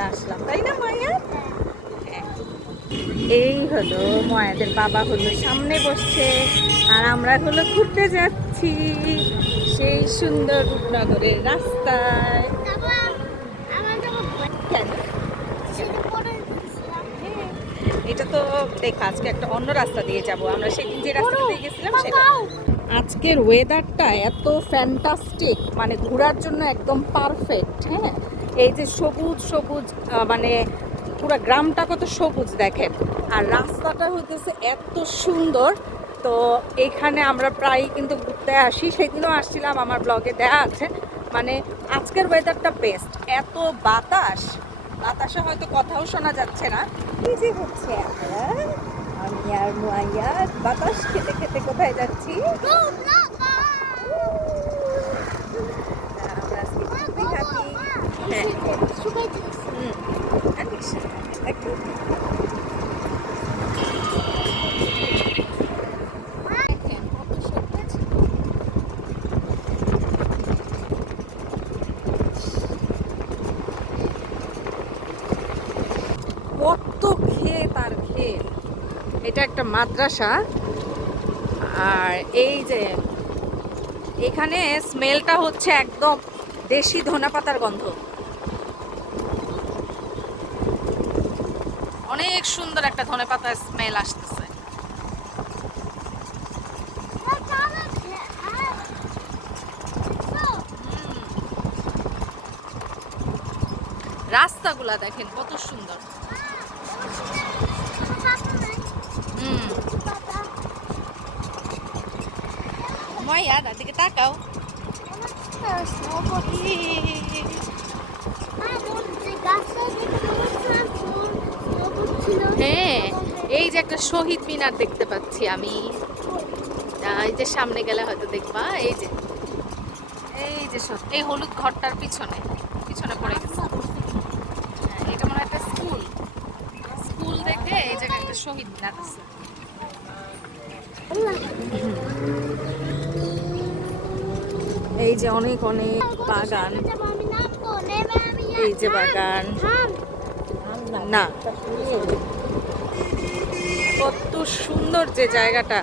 চলে আসলাম, তাই না মায়া? এই হলো মায়াদের বাবা হলো সামনে বসছে, আর আমরা হলো ঘুরতে যাচ্ছি সেই সুন্দর রূপনগরের রাস্তায়। এটা তো দেখো আজকে একটা অন্য রাস্তা দিয়ে যাব, আমরা সেদিন যে রাস্তা দিয়ে গেছিলাম সেটা। আজকের ওয়েদারটা এত ফ্যান্টাস্টিক, মানে ঘোরার জন্য একদম পারফেক্ট। হ্যাঁ, এই যে সবুজ সবুজ, মানে পুরো গ্রামটা কত সবুজ দেখেন, আর রাস্তাটা হইতেছে এত সুন্দর। তো এখানে আমরা প্রায় কিন্তু ঘুরতে আসি, সেদিনও আসছিলাম, আমার ব্লগে দেওয়া আছে। মানে আজকের ওয়েদারটা বেস্ট, এত বাতাস, বাতাসে হয়তো কথাও শোনা যাচ্ছে না। কি যে হচ্ছে, আমি আর মাইয়া বাতাস খেতে খেতে কোথায় যাচ্ছি? আমরা আজকে খুবই হ্যাপি। হ্যাঁ, কত ক্ষেত আর ক্ষেত। এটা একটা মাদ্রাসা, আর এই যে এখানে স্মেলটা হচ্ছে একদম দেশি ধনেপাতার গন্ধ। অনেক সুন্দর একটা ধনেপাতার স্মেল আসতেছে। রাস্তাগুলা দেখেন কত সুন্দর। মাইয়া দিকে তাকাও। হ্যাঁ, এই যে একটা শহীদ মিনার দেখতে পাচ্ছি আমি, এই যে সামনে গেলে হয়তো দেখবা, এই যে এই হলুদ ঘরটার পিছনে পিছনে পড়ে গেছে। হ্যাঁ, এটা মনে হয় একটা স্কুল, স্কুল দেখে এই জায়গায় একটা শহীদ মিনার আছে। এই যে অনেক অনেক বাগান, এই যে বাগান, না কত সুন্দর যে জায়গাটা।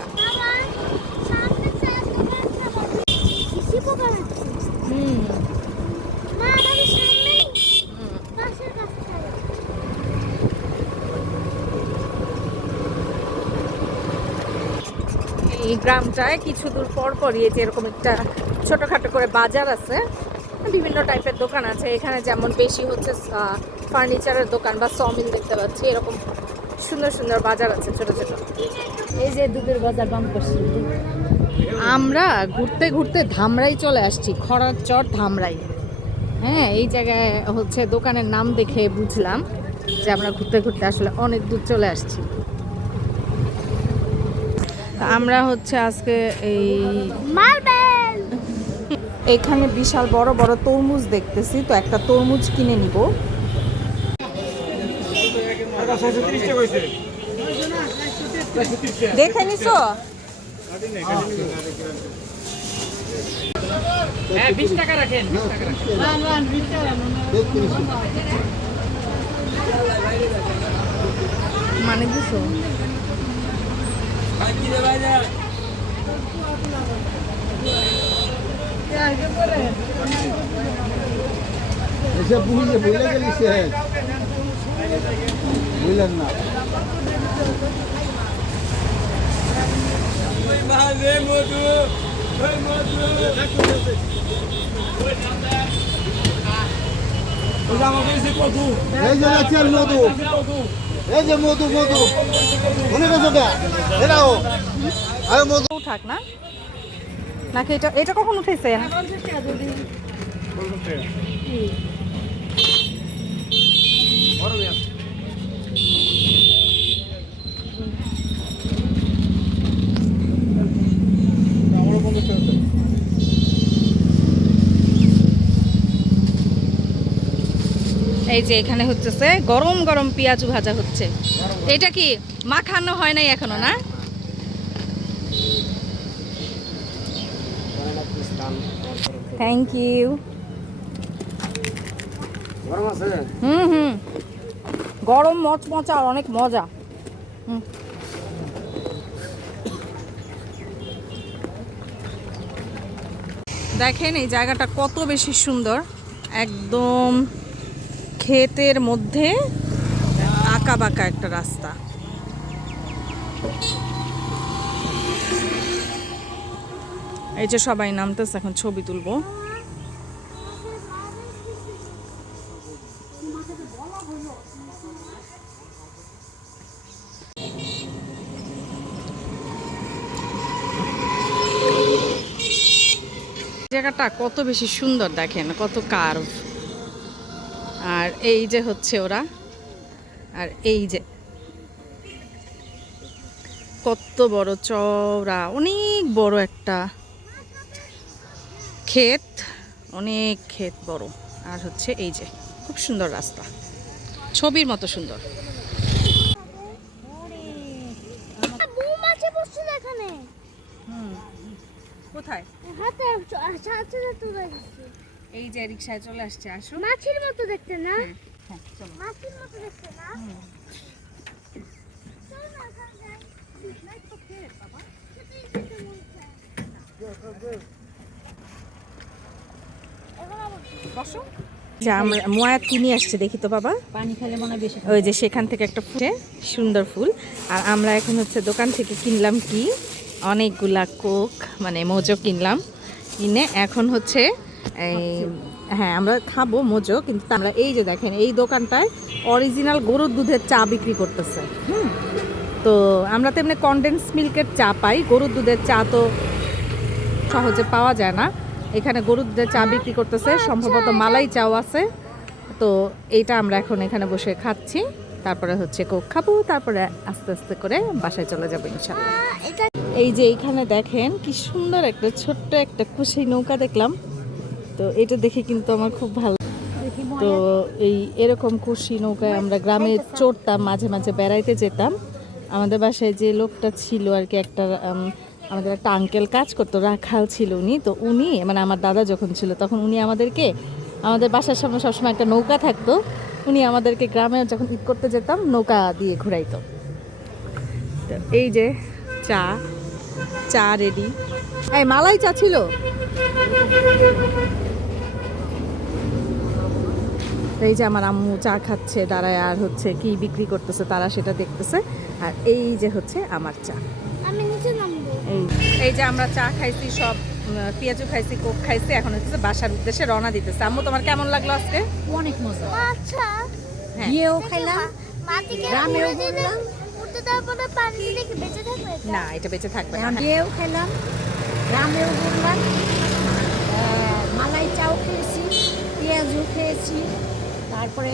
এই গ্রামটায় কিছু দূর পর পরই এই যে এরকম একটা ছোটখাটো করে বাজার আছে, বিভিন্ন টাইপের দোকান আছে। এখানে যেমন বেশি হচ্ছে ফার্নিচারের দোকান বা সমিল দেখতে পাচ্ছি, এরকম সুন্দর সুন্দর বাজার আছে ছোট ছোট। এই যে দুধের বাজার বাম পাশে। আমরা ঘুরতে ঘুরতে ধামরাই চলে আসছি, খড়ার চর ধামরাই। হ্যাঁ, এই জায়গায় হচ্ছে দোকানের নাম দেখে বুঝলাম যে আমরা ঘুরতে ঘুরতে আসলে অনেক দূর চলে আসছি। আমরা হচ্ছে আজকে এই এখানে বিশাল বড় বড় তরমুজ দেখতেছি, তো একটা তরমুজ কিনে নিব। দেখে নিছো? হ্যাঁ, 20 টাকা রাখেন, 20 টাকা রাখেন। মানে বুঝছো বুঝলেন না? এই যে দেখছেন মধু, এই যে মধু মধু মনে করছো এটাও আর মধু উঠাক না নাকি? এটা এটা কখন উঠেছে? এই যে এখানে হচ্ছে গরম গরম পেঁয়াজু ভাজা হচ্ছে। এটা কি মাখানো হয় নাই এখনো? না, থ্যাংক ইউ। হুম হুম। গরম মচমচা আর অনেক মজা। দেখেন এই জায়গাটা কত বেশি সুন্দর, একদম ক্ষেতের মধ্যে আঁকা বাঁকা একটা রাস্তা। এই যে সবাই নামতেছে, এখন ছবি তুলবো। জায়গাটা কত বেশি সুন্দর, দেখেন কত কার্ভ। আর এই যে হচ্ছে ওরা, আর এই যে কত বড় চওড়া, অনেক বড় একটা ক্ষেত, অনেক ক্ষেত বড়। আর হচ্ছে এই যে খুব সুন্দর রাস্তা, ছবির মতো সুন্দর। কোথায়? এই যে রিকশায় চলে আসছে, আসো। মাছির মতো দেখতে না? হ্যাঁ, চলো। মাছির মতো দেখতে না? বসো। আমরা মোয়াত কিনে আসছে, দেখি তো বাবা। পানি খেলে মনে হয় বেশি। ওই যে সেখান থেকে একটা ফুটে সুন্দর ফুল। আর আমরা এখন হচ্ছে দোকান থেকে কিনলাম কি অনেকগুলা কোক, মানে মোজো কিনলাম। কিনে এখন হচ্ছে এই, হ্যাঁ আমরা খাবো মোজো, কিন্তু আমরা এই যে দেখেন এই দোকানটায় অরিজিনাল গরুর দুধের চা বিক্রি করতেছে। তো আমরা তো এমনি কনডেন্স মিল্কের চা পাই, গরুর দুধের চা তো সহজে পাওয়া যায় না। এখানে গরুর দুধের চা বিক্রি করতেছে, সম্ভবত মালাই চাও আছে। তো এইটা আমরা এখন এখানে বসে খাচ্ছি, তারপরে হচ্ছে কোক খাবো, তারপরে আস্তে আস্তে করে বাসায় চলে যাবো ইনশাল্লাহ। এই যে এইখানে দেখেন কি সুন্দর একটা ছোট্ট একটা কুশি নৌকা দেখলাম, তো এটা দেখে কিন্তু আমার খুব ভালো। তো এই এরকম কুশি নৌকায় আমরা গ্রামে চড়তাম, মাঝে মাঝে বেড়াইতে যেতাম। আমাদের বাসায় যে লোকটা ছিল আর কি, একটা আমাদের একটা আঙ্কেল কাজ করতো, রাখাল ছিল উনি। তো উনি মানে আমার দাদা যখন ছিল তখন উনি আমাদেরকে, আমাদের বাসার সামনে সবসময় একটা নৌকা থাকতো, উনি আমাদেরকে গ্রামে যখন ঈদ করতে যেতাম নৌকা দিয়ে ঘুরাইতো। তো এই যে চা, চা রেডি। এই মালাই চা ছিল। এই যে আমার আম্মু চা খাচ্ছে দাঁড়ায়, আর হচ্ছে কি বিক্রি করতেছে তারা সেটা দেখতেছে। আর এই যে হচ্ছে আমার চা। আমি নিচে নামবো। এই যে আমরা চা খাইছি, সব পেঁয়াজু খাইছি, কোক খাইছি, এখন হচ্ছে বাসার উদ্দেশ্যে রওনা দিতেছে। আম্মু তোমার কেমন লাগলো আজকে? অনেক মজা। আচ্ছা। হ্যাঁ। বিয়েও খাইলাম, গ্রামেও ঘুরলাম। উঠতে তারপরে পানি দিলে কি বেঁচে থাকবে? না, এটা বেঁচে থাকবে না। বিয়েও খাইলাম, গ্রামেও ঘুরলাম, মালাই চাও খেয়েছি, পেঁয়াজও খেয়েছি, তারপরে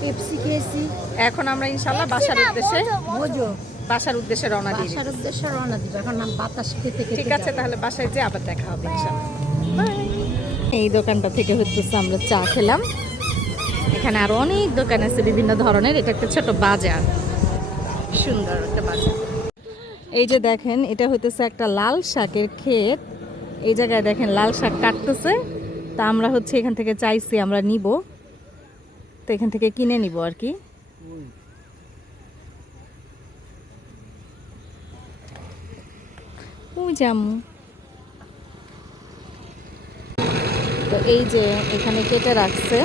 পেপসি খেয়েছি। এখন আমরা ইনশাল্লাহ বাসার উদ্দেশ্যে বাসার উদ্দেশ্যে রওনা দিই। বাসার উদ্দেশ্যে রওনা দিব। এখন আমি বাতাস খেতে খেতে ঠিক আছে, তাহলে বাসায় যে আবার দেখা হবে ইনশাল্লাহ। এই দোকানটা থেকে হচ্ছে আমরা চা খেলাম। এখানে আরো অনেক দোকান আছে বিভিন্ন ধরনের। এটা একটা ছোট বাজার, সুন্দর একটা বাজার। এই যে দেখেন এটা হইতেছে একটা লাল শাকের ক্ষেত। এই জায়গায় দেখেন লাল শাক কাটতেছে। তা আমরা হচ্ছে এখান থেকে চাইছি আমরা নিব, তো এখান থেকে কিনে নিব আর কি। তো এই যে এখানে কেটে রাখছে।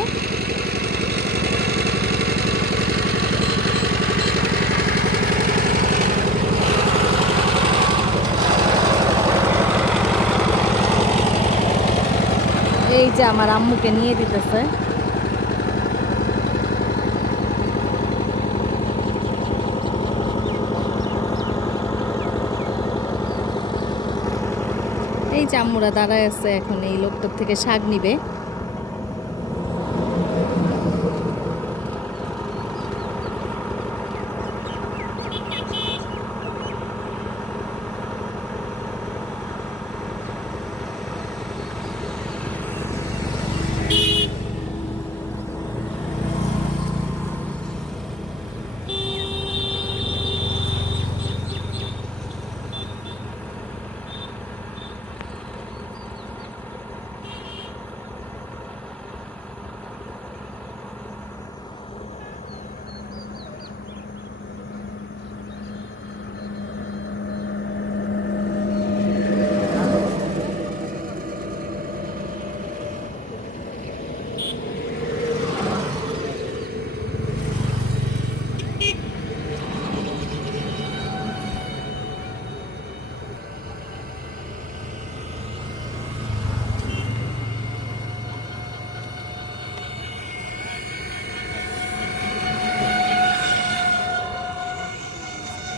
এই যে আমার আম্মুকে নিয়ে দিতেছে। এই যে আম্মুরা দাঁড়ায় আছে, এখন এই লোকটার থেকে শাক নিবে।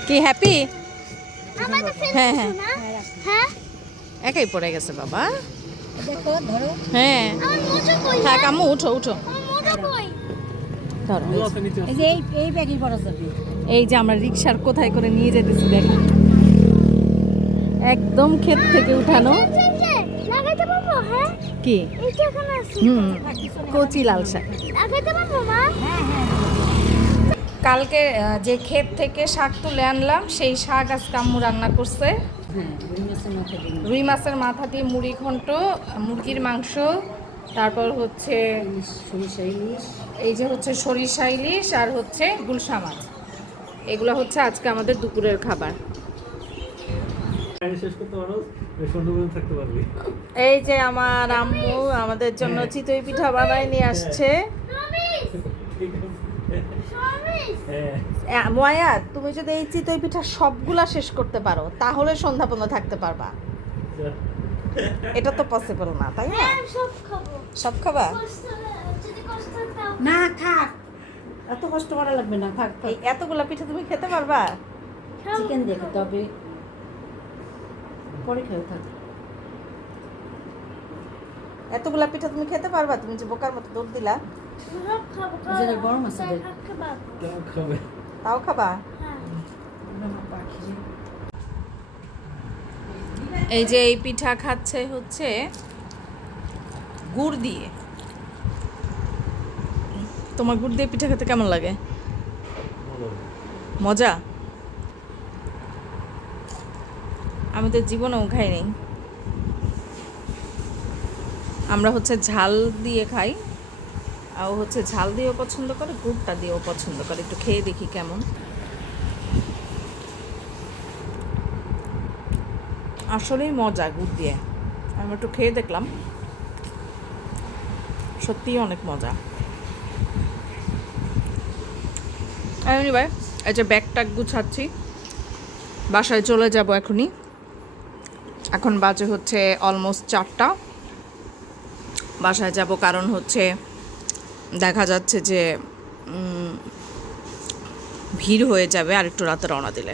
কি হ্যাপি? আমাদের ফ্রেন্ড হ্যাঁ, হ্যাঁ। না হ্যাঁ একাই পড়ে গেছে বাবা। দেখো ধরো হ্যাঁ আমার মোটর কই হ্যাঁ কামু উঠো উঠো আমার মোটর কই ধরো এই যে এই ব্যাগই পড়া যাবে। এই যে আমরা রিক্সার কোথায় করে নিয়ে যেতেছি দেখেন, একদম ক্ষেত থেকে উঠানো। লাগাইতে পারবো হ্যাঁ কি এইটা এখানে আছে কচি লাল শাক। লাগাইতে পারবো মা কালকে যে ক্ষেত থেকে শাক তুলে আনলাম সেই শাক আজকে আম্মু রান্না করছে। হ্যাঁ রুই মাছের মাথা দিয়ে রুই মাছের মাথা দিয়ে মুড়ি ঘন্ট, মুরগির মাংস, তারপর হচ্ছে সরিষা ইলিশ। এই যে হচ্ছে সরিষা ইলিশ আর হচ্ছে গুলশা মাছ। এগুলো হচ্ছে আজকে আমাদের দুপুরের খাবার। শেষ করতে পারো সন্ধ্যা থাকতে পারবি। এই যে আমার আম্মু আমাদের জন্য চিতই পিঠা বানায় নিয়ে আসছে। ময়া, তুমি যদি এই চিতই পিঠা সবগুলা শেষ করতে পারো তাহলে সন্ধ্যা পর্যন্ত থাকতে পারবা। এটা তো পসিবল না, তাই না? সব খাবো সব খাবা? যদি কষ্ট দাও না থাক, এত কষ্ট করা লাগবে না, থাক এই এতগুলা পিঠা তুমি খেতে পারবা? চিকেন দেখে তবে পরে খেয়ে থাক। এতগুলা পিঠা তুমি খেতে পারবা? তুমি যে বোকার মতো দৌড় দিলা। সব খাবো যেটা গরম আছে দেখ। কেমন খাবে? তাও খাবা? এই যে এই পিঠা খাচ্ছে হচ্ছে গুড় দিয়ে। তোমার গুড় দিয়ে পিঠা খেতে কেমন লাগে? মজা? আমি তো জীবনেও খাইনি। আমরা হচ্ছে ঝাল দিয়ে খাই, আর হচ্ছে ঝাল দিয়েও পছন্দ করে, গুড়টা দিয়েও পছন্দ করে। একটু খেয়ে দেখি কেমন। আসলেই মজা গুড় দিয়ে। আমি একটু খেয়ে দেখলাম, সত্যিই অনেক মজা। এনিওয়ে, এই যে ব্যাগ ট্যাগ গুছাচ্ছি, বাসায় চলে যাব এখনই। এখন বাজে হচ্ছে অলমোস্ট 4টা। বাসায় যাব কারণ হচ্ছে দেখা যাচ্ছে যে ভিড় হয়ে যাবে আর একটু রাতে রওনা দিলে।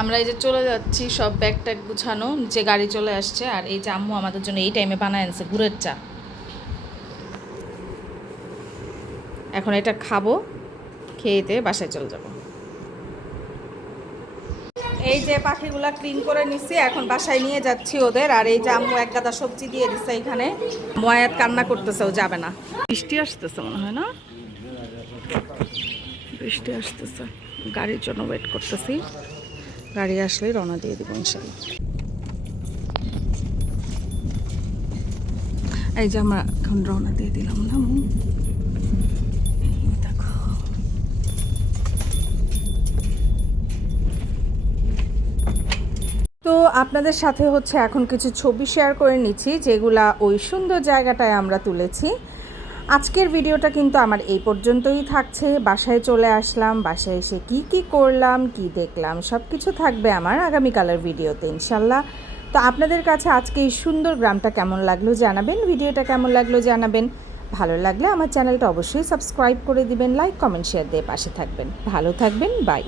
আমরা এই যে চলে যাচ্ছি, সব ব্যাগ ট্যাগ গুছানো, যে গাড়ি চলে আসছে। আর এই যে আম্মু আমাদের জন্য এই টাইমে বানায় আনছে গুড়ের চা। এখন এটা খাবো, খেয়ে দিয়ে বাসায় চলে যাব। এই যে পাখিগুলা ক্লিন করে নিচ্ছি, এখন বাসায় নিয়ে যাচ্ছি ওদের। আর এই যে আম্মু এক গাদা সবজি দিয়ে দিচ্ছে এখানে। ময়াত কান্না করতেছে, ও যাবে না। বৃষ্টি আসতেছে মনে হয়, না? বৃষ্টি আসতেছে, গাড়ির জন্য ওয়েট করতেছি। গাড়ি আসলেই রওনা দিয়ে দিব ইনশাল্লাহ। এই যে আমরা এখন রওনা দিয়ে দিলাম না। দেখো তো আপনাদের সাথে হচ্ছে এখন কিছু ছবি শেয়ার করে নিচ্ছি, যেগুলা ওই সুন্দর জায়গাটায় আমরা তুলেছি। আজকের ভিডিওটা কিন্তু আমার এই পর্যন্তই থাকছে। বাসায় চলে আসলাম, বাসায় এসে কি করলাম, কি দেখলাম, সব কিছু থাকবে আমার আগামীকালের ভিডিওতে ইনশাল্লাহ। তো আপনাদের কাছে আজকে এই সুন্দর গ্রামটা কেমন লাগলো জানাবেন, ভিডিওটা কেমন লাগলো জানাবেন। ভালো লাগলে আমার চ্যানেলটা অবশ্যই সাবস্ক্রাইব করে দিবেন, লাইক কমেন্ট শেয়ার দিয়ে পাশে থাকবেন। ভালো থাকবেন, বাই।